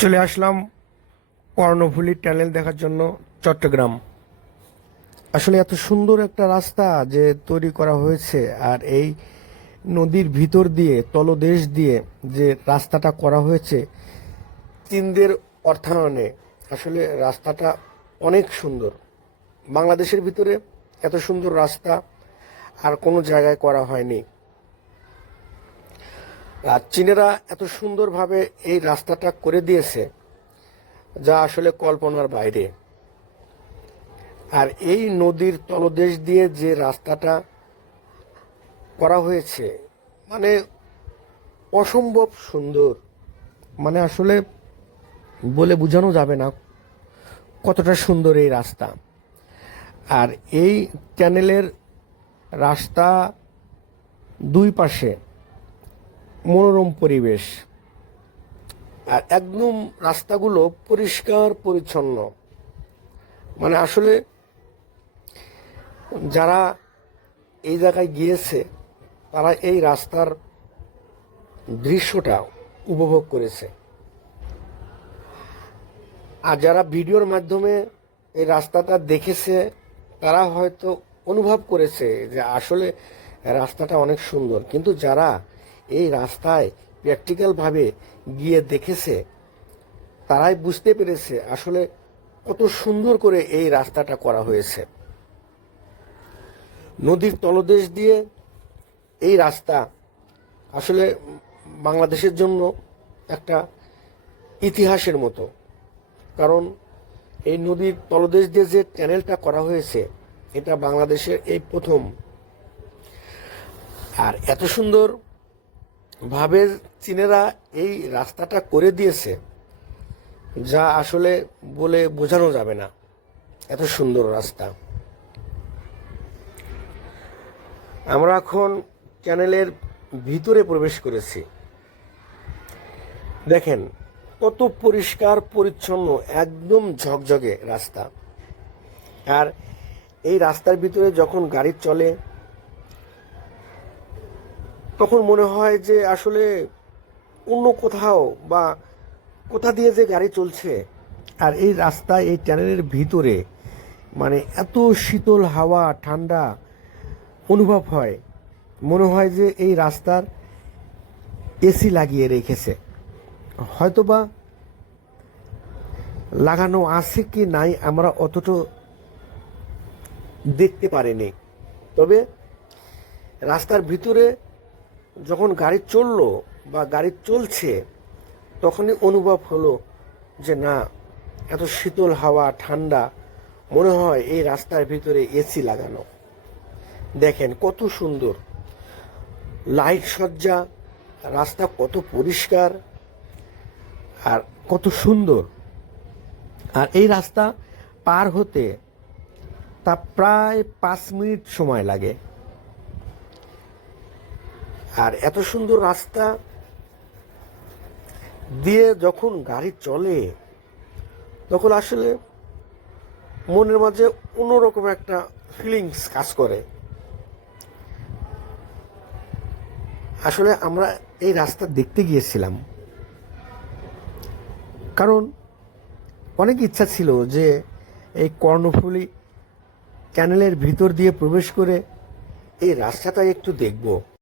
চলে আসলাম কর্ণফুলী টানেল দেখার জন্য চট্টগ্রাম। আসলে এত সুন্দর একটা রাস্তা যে তৈরি করা হয়েছে, আর এই নদীর ভিতর দিয়ে তলদেশ দিয়ে যে রাস্তাটা করা হয়েছে চীনদের অর্থায়নে, আসলে রাস্তাটা অনেক সুন্দর। বাংলাদেশের ভিতরে এত সুন্দর রাস্তা আর কোনো জায়গায় করা হয়নি। আর চীনেরা এত সুন্দরভাবে এই রাস্তাটা করে দিয়েছে যা আসলে কল্পনার বাইরে। আর এই নদীর তলদেশ দিয়ে যে রাস্তাটা করা হয়েছে মানে অসম্ভব সুন্দর, মানে আসলে বলে বোঝানো যাবে না কতটা সুন্দর এই রাস্তা। আর এই চ্যানেলের রাস্তা দুই পাশে মনোরম পরিবেশ, আর একদম রাস্তাগুলো পরিষ্কার পরিচ্ছন্ন। মানে আসলে যারা এই জায়গায় গিয়েছে তারা এই রাস্তার দৃশ্যটা উপভোগ করেছে, আর যারা ভিডিওর মাধ্যমে এই রাস্তাটা দেখেছে তারা হয়তো অনুভব করেছে যে আসলে রাস্তাটা অনেক সুন্দর। কিন্তু যারা এই রাস্তায় প্র্যাকটিক্যালভাবে গিয়ে দেখেছে তারাই বুঝতে পেরেছে আসলে কত সুন্দর করে এই রাস্তাটা করা হয়েছে। নদীর তলদেশ দিয়ে এই রাস্তা আসলে বাংলাদেশের জন্য একটা ইতিহাসের মতো, কারণ এই নদীর তলদেশ দিয়ে যে চ্যানেলটা করা হয়েছে এটা বাংলাদেশের এই প্রথম। আর এত সুন্দর ভাবে চীনেরা এই রাস্তাটা করে দিয়েছে যা আসলে বলে বোঝানো যাবে না, এত সুন্দর রাস্তা। আমরা এখন চ্যানেলের ভিতরে প্রবেশ করেছি, দেখেন কত পরিষ্কার পরিচ্ছন্ন, একদম ঝকঝকে রাস্তা। আর এই রাস্তার ভিতরে যখন গাড়ি চলে তখন মনে হয় যে আসলে অন্য কোথাও বা কোথা দিয়ে যে গাড়ি চলছে। আর এই রাস্তায় এই টানেলের ভিতরে মানে এত শীতল হাওয়া, ঠান্ডা অনুভব হয়, মনে হয় যে এই রাস্তার এসি লাগিয়ে রেখেছে। হয়তোবা লাগানো আছে কি নাই আমরা অতটা দেখতে পারিনি, তবে রাস্তার ভিতরে যখন গাড়ি চললো বা গাড়ি চলছে তখনই অনুভব হলো যে না, এত শীতল হাওয়া, ঠান্ডা, মনে হয় এই রাস্তার ভিতরে এসি লাগানো। দেখেন কত সুন্দর লাইট সজ্জা, রাস্তা কত পরিষ্কার আর কত সুন্দর। আর এই রাস্তা পার হতে তা প্রায় 5 মিনিট সময় লাগে। আর এত সুন্দর রাস্তা দিয়ে যখন গাড়ি চলে তখন আসলে মনের মাঝে অন্যরকম একটা ফিলিংস কাজ করে। আসলে আমরা এই রাস্তা দেখতে গিয়েছিলাম কারণ অনেক ইচ্ছা ছিল যে এই কর্ণফুলী চ্যানেলের ভিতর দিয়ে প্রবেশ করে এই রাস্তাটা একটু দেখব।